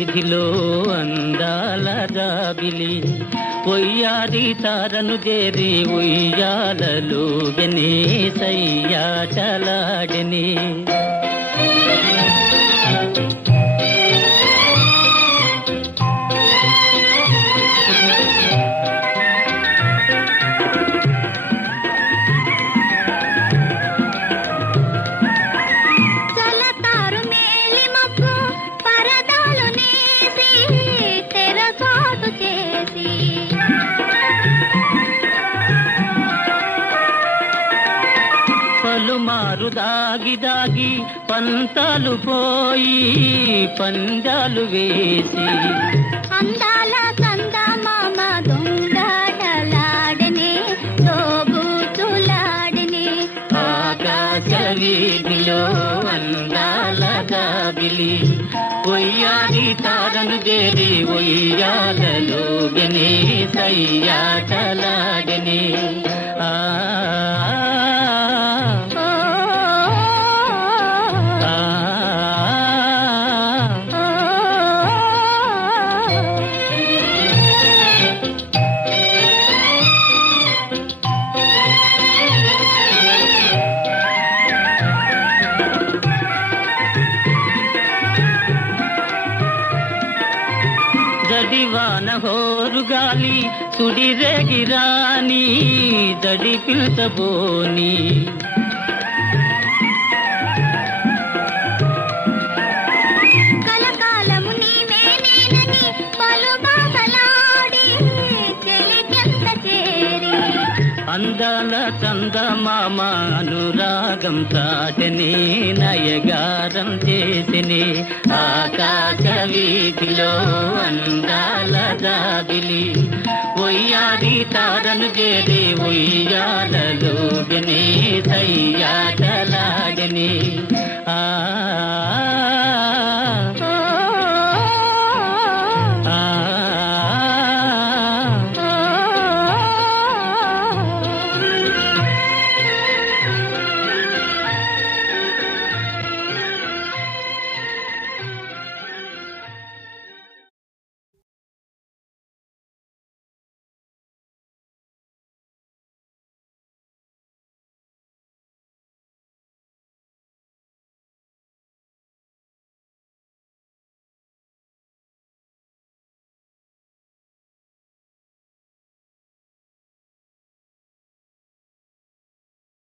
వీధిలో అందాల జాబిలి ఒయ్యారి తారను చేరి ఉయ్యాలలో సయ్యాటలాడని పలుమారు దాగి దాగి పంతాలు పోయి పందాలు వేసి అందాల చందమామ దొంగలాడనే తోబూచులాడనే ఆకాశ వీధిలో అందాల జాబిలి ఒయ్యారి తారను చేరి ఒయ్యాలలో సయ్యాటలాడని ఆ జడివాన హోరుగాలి సుడిరేగిరాని దడి పిలుచబోని కలకాలము నీవేనేనని పలు బాసలాడి చెలికెంత చేరి అందాల చందమామ అనురాగం చాటని నయగారం చేసిని ఆకాశ వీధిలో అందాల జాబిలి ఒయ్యారి తారను చేరి ఉయ్యాలలో సయ్యాటలాడని ఆ